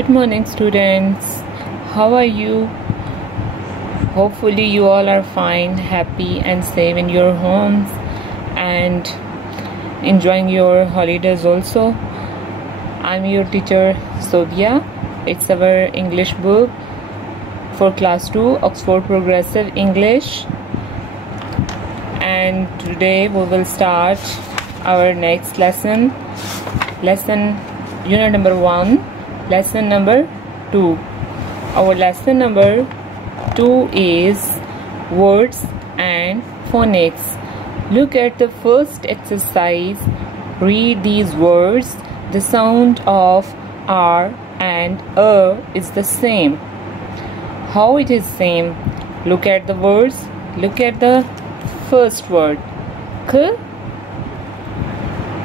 Good morning, students. How are you? Hopefully you all are fine, happy and safe in your homes and enjoying your holidays also. I'm your teacher Sobia. It's our English book for class 2 Oxford Progressive English, and today we will start our next lesson unit number 1, lesson number 2. Our lesson number 2 is words and phonics. Look at the first exercise. Read these words. The sound of R and is the same. How it is same? Look at the words. Look at the first word. K,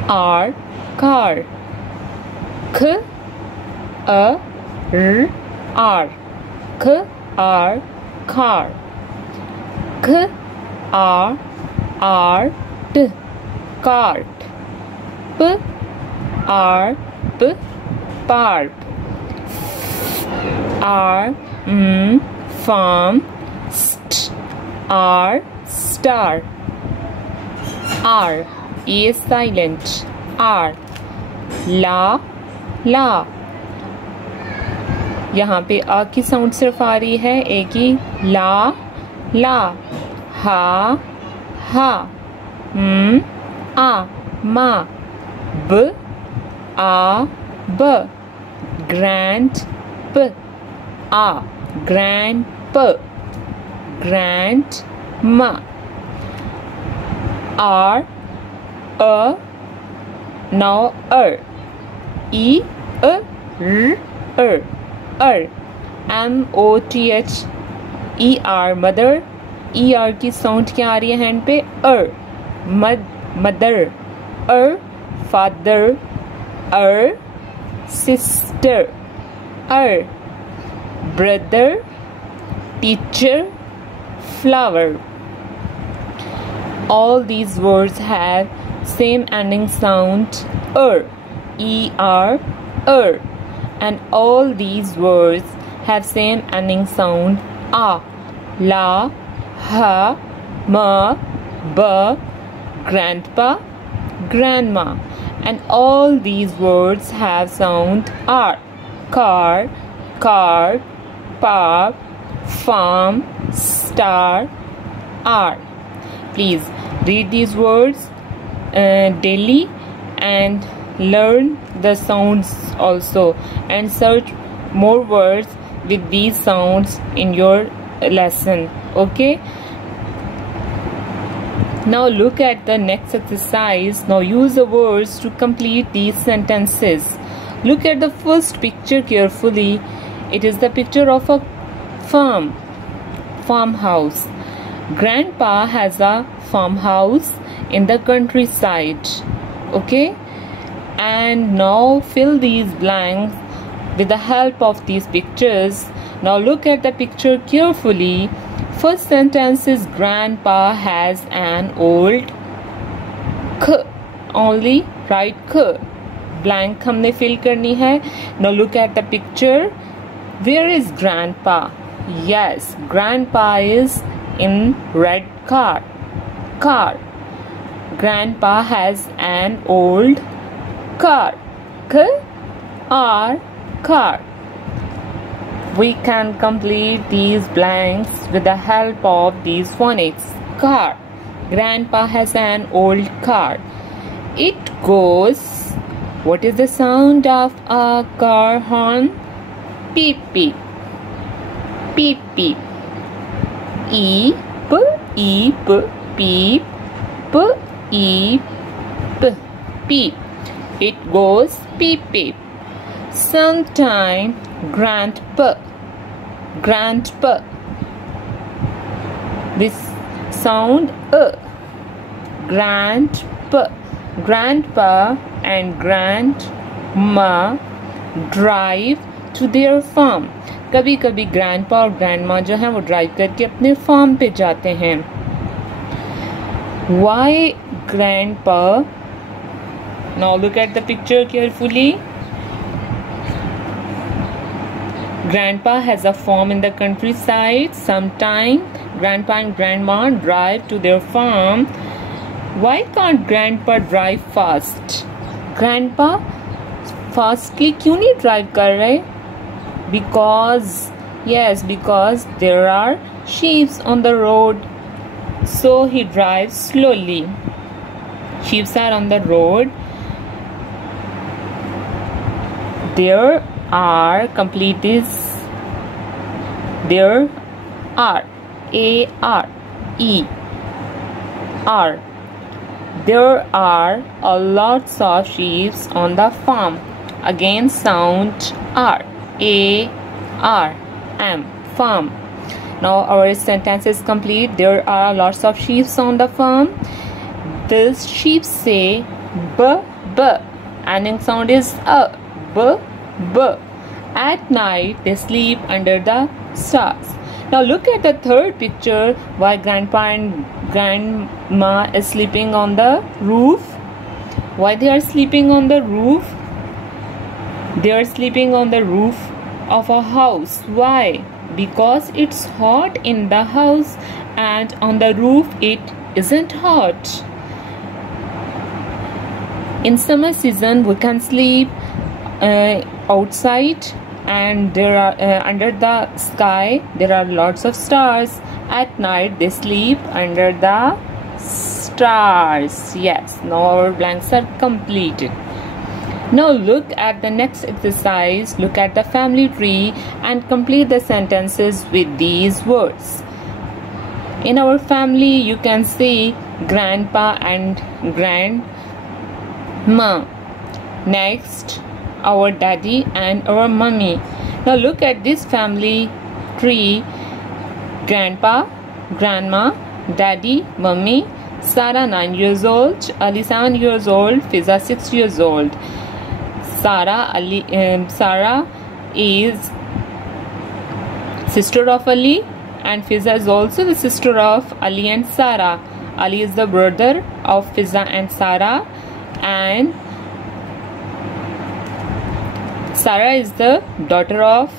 R, car. K, A, R, R. K, R, car. K, R, T, cart. P, R, P, park. R, farm. St, R, star. R, E is silent. R, ला, ला. यहाँ पे आ की sound सिर्फ आ रही है, ए की ला, ला. हा, हा. आ, मा. ब, आ, ब. ग्रैंड प, आ. Grand pa. Grand ma. R, अ. Now er. E, R, MOTH ER, mother. ER की साउंड क्या आ रही है हैंड पे? Mother. Father. Sister. Brother. Teacher. flower. All these words have same ending sound ER, and all these words have same ending sound a, la, ha, ma, ba, grandpa, grandma, and all these words have sound r, car, card, park, farm, star, r. Please read these words daily and learn the sounds also, and search more words with these sounds in your lesson. Okay, now look at the next exercise. Now use the words to complete these sentences. Look at the first picture carefully. It is the picture of a farmhouse. Grandpa has a farmhouse in the countryside. Okay, and now fill these blanks with the help of these pictures. Now look at the picture carefully. First sentence is grandpa has an old k. Only write k. Blank हमने fill करनी है. Now look at the picture. Where is grandpa? Yes, grandpa is in red car. Grandpa has an old car. Car. We can complete these blanks with the help of these phonics. Car. Grandpa has an old car. It goes. What is the sound of a car horn? Beep beep. Beep beep. Eep, eep, beep, eep, beep. It goes beep beep. Sometime grandpa. This sound grandpa and grandma drive to their farm. कभी कभी grandpa और grandma जो हैं वो drive करके अपने farm पे जाते हैं. Why grandpa? Now look at the picture carefully. Grandpa has a farm in the countryside. Sometime Grandpa and Grandma drive to their farm. Why can't Grandpa drive fast? Grandpa fastly क्यों नहीं drive कर रहे? Because there are sheep on the road, so he drives slowly. Sheep are on the road. There are, complete this. There are, A-R-E-R. There are a lots of sheep on the farm. Again sound R, A-R-M, farm. Now our sentence is complete. There are lots of sheep on the farm. These sheep say b, b. Ending sound is a, b, b. At night they sleep under the stars. Now look at the third picture. Why Grandpa and Grandma is sleeping on the roof? Why they are sleeping on the roof? They are sleeping on the roof of a house. Why? Because it's hot in the house, and on the roof it isn't hot. In summer season we can sleep outside, and there are under the sky there are lots of stars. At night they sleep under the stars. Yes, now our blanks are completed. Now look at the next exercise. Look at the family tree and complete the sentences with these words. In our family you can see Grandpa and Grandma. Next, our daddy and our mummy. Now look at this family tree. Grandpa, Grandma, Daddy, Mummy. Sarah 9 years old, Ali 7 years old, Fiza 6 years old. Sarah is sister of Ali, and Fiza is also the sister of Ali and Sarah. Ali is the brother of Fiza and Sarah, and Sarah is the daughter of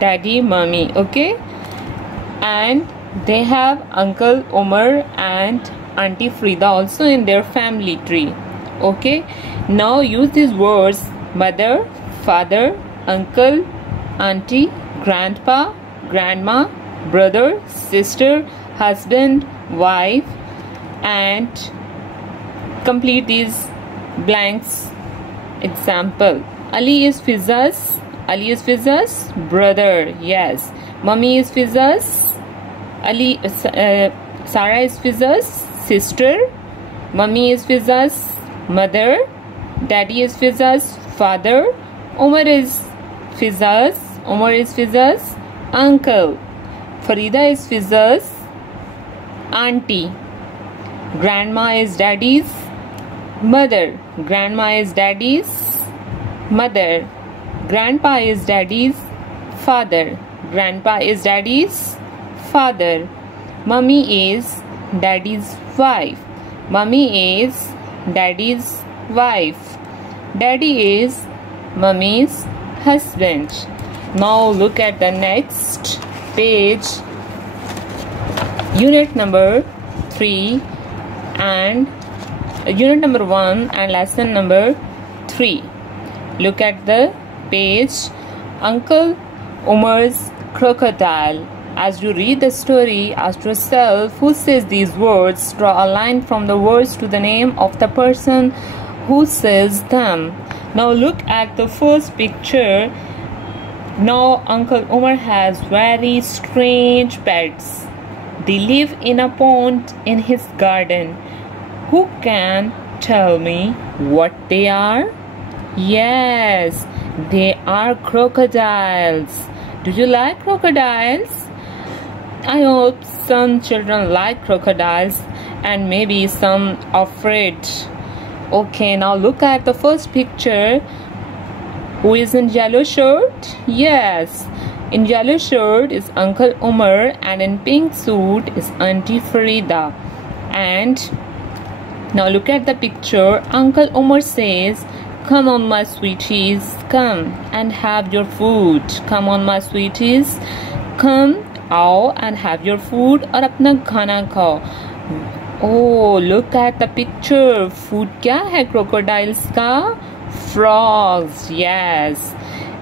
Daddy, Mummy. Okay, and they have Uncle Omar and Auntie Frida also in their family tree. Okay, now use these words: mother, father, uncle, auntie, grandpa, grandma, brother, sister, husband, wife, and complete these blanks. Example: Ali is Fiza's brother. Yes. Mummy is Fiza's. Sarah is Fiza's sister. Mummy is Fiza's mother. Daddy is Fiza's father. Omar is Fiza's uncle. Farida is Fiza's auntie. Grandma is Daddy's mother. Grandma is Daddy's mother. Grandpa is Daddy's father. Grandpa is Daddy's father. Mummy is Daddy's wife. Mummy is Daddy's wife. Daddy is Mummy's husband. Now look at the next page. Unit number 3 and unit number 1 and lesson number 3. Look at the page. Uncle Omar's crocodile. As you read the story, ask yourself who says these words. Draw a line from the words to the name of the person who says them. Now look at the first picture. Now Uncle Omar has very strange pets. They live in a pond in his garden. Who can tell me what they are? Yes, they are crocodiles. Do you like crocodiles? I hope some children like crocodiles and maybe some afraid. Okay, now look at the first picture. Who is in yellow shirt? Yes, in yellow shirt is Uncle Omar, and in pink suit is Auntie Farida. And now look at the picture. Uncle Omar says, Come on my sweeties, come and have your food. Come on my sweeties, come, आओ and have your food और अपना खाना खाओ. Oh, look at the picture. Food क्या है crocodiles का? Frogs, yes.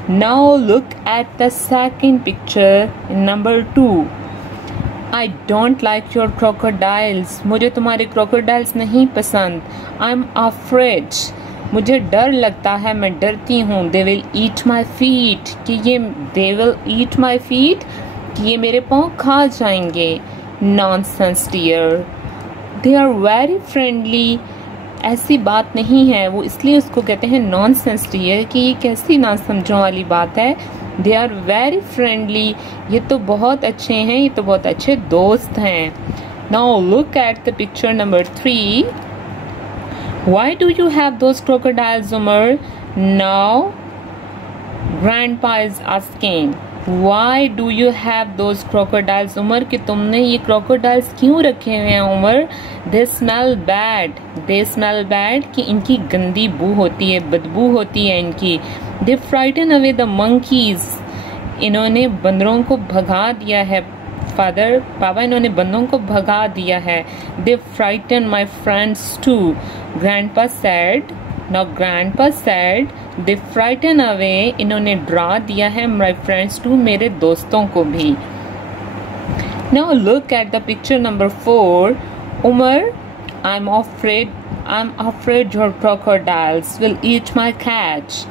Now look at the second picture, number 2. I don't like your crocodiles. मुझे तुम्हारे crocodiles नहीं पसंद. I'm afraid. मुझे डर लगता है, मैं डरती हूँ. They will eat my feet. They will eat my feet. कि ये मेरे पाँव खा जाएंगे. Nonsense dear. They are very friendly. ऐसी बात नहीं है. वो इसलिए उसको कहते हैं nonsense dear कि ये कैसी ना समझो वाली बात है. They are very friendly. ये तो बहुत अच्छे हैं, ये तो बहुत अच्छे दोस्त हैं. Now look at the picture number 3. Why do you have those crocodiles, Umar? Now, Grandpa is asking, why do you have those crocodiles, Umar? कि तुमने ये crocodiles क्यों रखे हुए हैं, Umar? They smell bad. They smell bad कि इनकी गंदी बू होती है, बदबू होती है इनकी. They frighten away the monkeys. इन्होंने बंदरों को भगा दिया है. फादर, पापा, इन्होंने बंदरों को भगा दिया है. They frighten my friends too. Grandpa said. Now Grandpa said, they frighten away. इन्होंने डरा दिया है my friends too, मेरे दोस्तों को भी. Now look at the picture number 4. Umar, I'm afraid your crocodiles will eat my cat.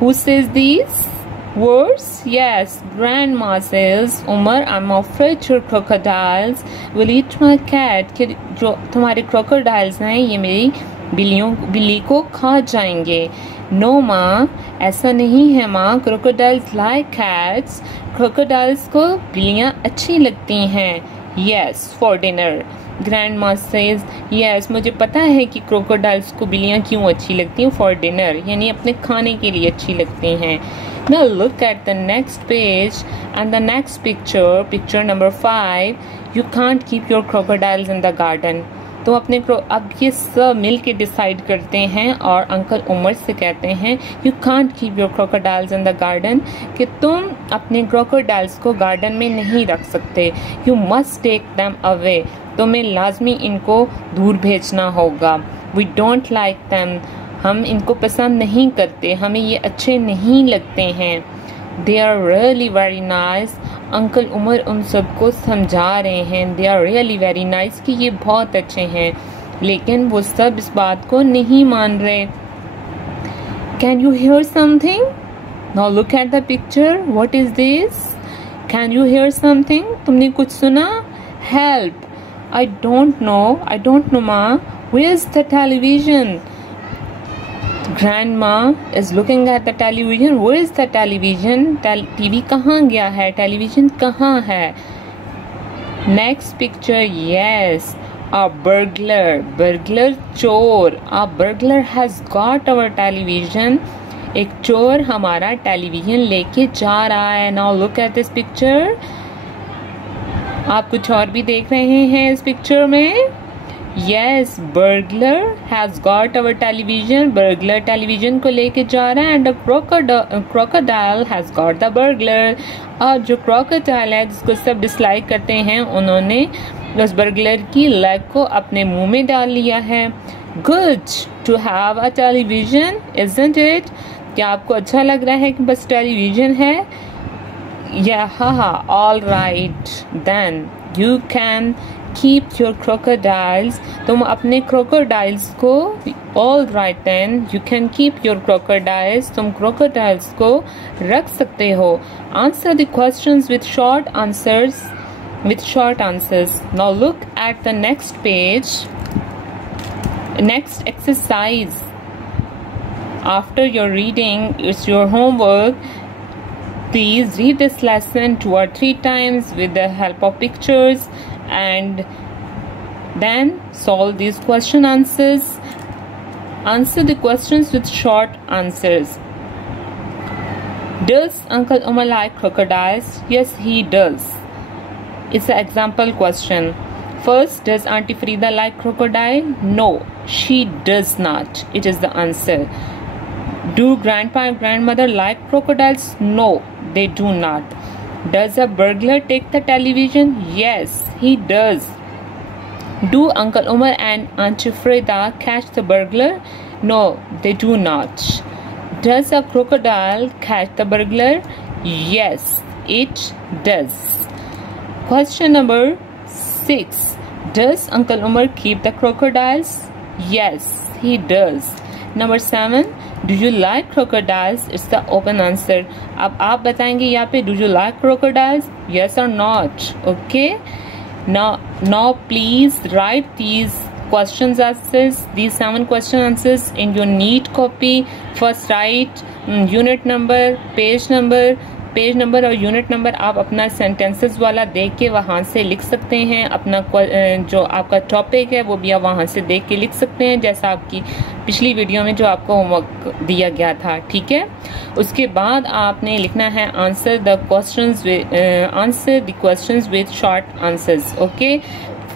Who says these words? Yes, Grandma says, Umar, I'm afraid your crocodiles will eat my cat. कि जो तुम्हारे crocodiles हैं ये मेरी बिल्ली को खा जाएंगे. No माँ, ऐसा नहीं है माँ. Crocodiles like cats. Crocodiles को बिल्लियाँ अच्छी लगती हैं. Yes, for dinner. Grandma says, yes, मुझे पता है कि crocodiles को बिल्लियाँ क्यों अच्छी लगती हैं. For dinner, यानी अपने खाने के लिए अच्छी लगती हैं. Now look at the next page and the next picture, picture number 5. You can't keep your crocodiles in the garden. तो अपने अब ये सब मिल के डिसाइड करते हैं और अंकल उमर से कहते हैं, you can't keep your crocodiles in the garden, कि तुम अपने crocodiles को गार्डन में नहीं रख सकते. You must take them away. तुम्हें लाजमी इनको दूर भेजना होगा. We don't like them. हम इनको पसंद नहीं करते, हमें ये अच्छे नहीं लगते हैं. They are really very nice. Uncle Umar उन सबको समझा रहे हैं. They are really very nice कि ये बहुत अच्छे हैं, लेकिन वो सब इस बात को नहीं मान रहे. Can you hear something? Now look at the picture. What is this? Can you hear something? तुमने कुछ सुना? Help! I don't know, Ma. Where's the television? Grandma is looking at the television. Where is the television? TV कहाँ गया है? Television कहाँ है? Next picture, yes, a burglar. Burglar, चोर. A burglar has got our television. एक चोर हमारा television लेके जा रहा है. Now look at this picture. आप कुछ और भी देख रहे हैं इस पिक्चर में? Yes, burglar has got our television. Burglar television को लेके जा रहा है. And the crocodile has got the burglar. और जो crocodile है जिसको सब डिसलाइक करते हैं, उन्होंने उस burglar की लेग को अपने मुंह में डाल लिया है. Good to have a television, isn't it? क्या आपको अच्छा लग रहा है कि बस टेलीविजन है? Yeah, all right. Then you can keep your crocodiles. तुम अपने crocodiles को, all right then, you can keep your crocodiles. तुम crocodiles को रख सकते हो. Answer the questions with short answers. Now look at the next page. Next exercise. After your reading, it's your homework. Please read this lesson 2 or 3 times with the help of pictures and then solve these question answers. Answer the questions with short answers. Does Uncle Umar like crocodiles? Yes, he does. It's an example question. First, does Auntie Farida like crocodile? No, she does not. It is the answer. Do grandpa and grandmother like crocodiles? No, they do not. Does a burglar take the television? Yes, he does. Do Uncle Umar and Auntie Freda catch the burglar? No, they do not. Does a crocodile catch the burglar? Yes, it does. Question number 6. Does Uncle Umar keep the crocodiles? Yes, he does. Number 7. Do you like crocodiles? It's the open answer. अब आप बताएंगे यहाँ पे, do you like crocodiles? Yes or not? Okay. Now please write these questions answers, these 7 question answers in your neat copy. First write unit number, page number और unit number आप अपना sentences वाला देख के वहाँ से लिख सकते हैं. अपना जो आपका टॉपिक है वो भी आप वहाँ से देख के लिख सकते हैं, जैसा आपकी पिछली वीडियो में जो आपको होमवर्क दिया गया था. ठीक है. उसके बाद आपने लिखना है answer the questions with short answers. Okay.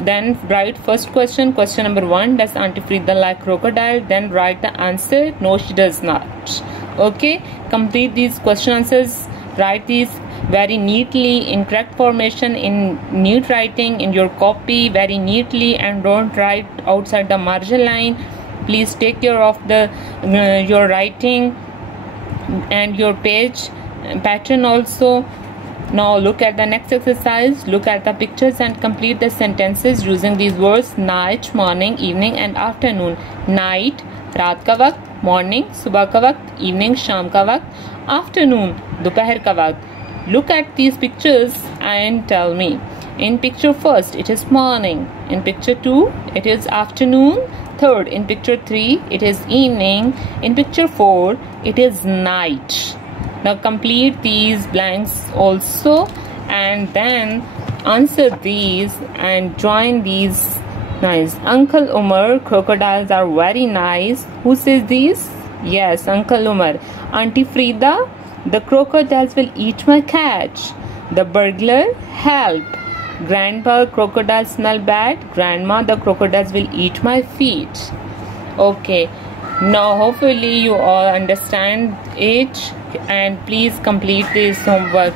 Then write first question number 1. Does Auntie Frida like crocodile? Then write the answer. No, she does not. Okay. Complete these question answers. Write these very neatly in correct formation, in neat writing in your copy very neatly, and don't write outside the margin line. Please take care of the your writing and your page pattern also. Now look at the next exercise. Look at the pictures and complete the sentences using these words: night, morning, evening and afternoon. Night रात का वक्त, morning सुबह का वक्त, evening शाम का वक्त, afternoon दोपहर का वक्त. Look at these pictures and tell me. In picture first it is morning, in picture 2 it is afternoon, third in picture 3 it is evening, in picture 4 it is night. Now complete these blanks also and then answer these and join these. Nice. Uncle Umar, crocodiles are very nice. Who says these? Yes, Uncle Umar. Auntie Frida, the crocodiles will eat my cat. The burglar, help. Grandpa, crocodiles smell bad. Grandma, the crocodiles will eat my feet. Okay. Now hopefully you all understand it, and please complete this homework.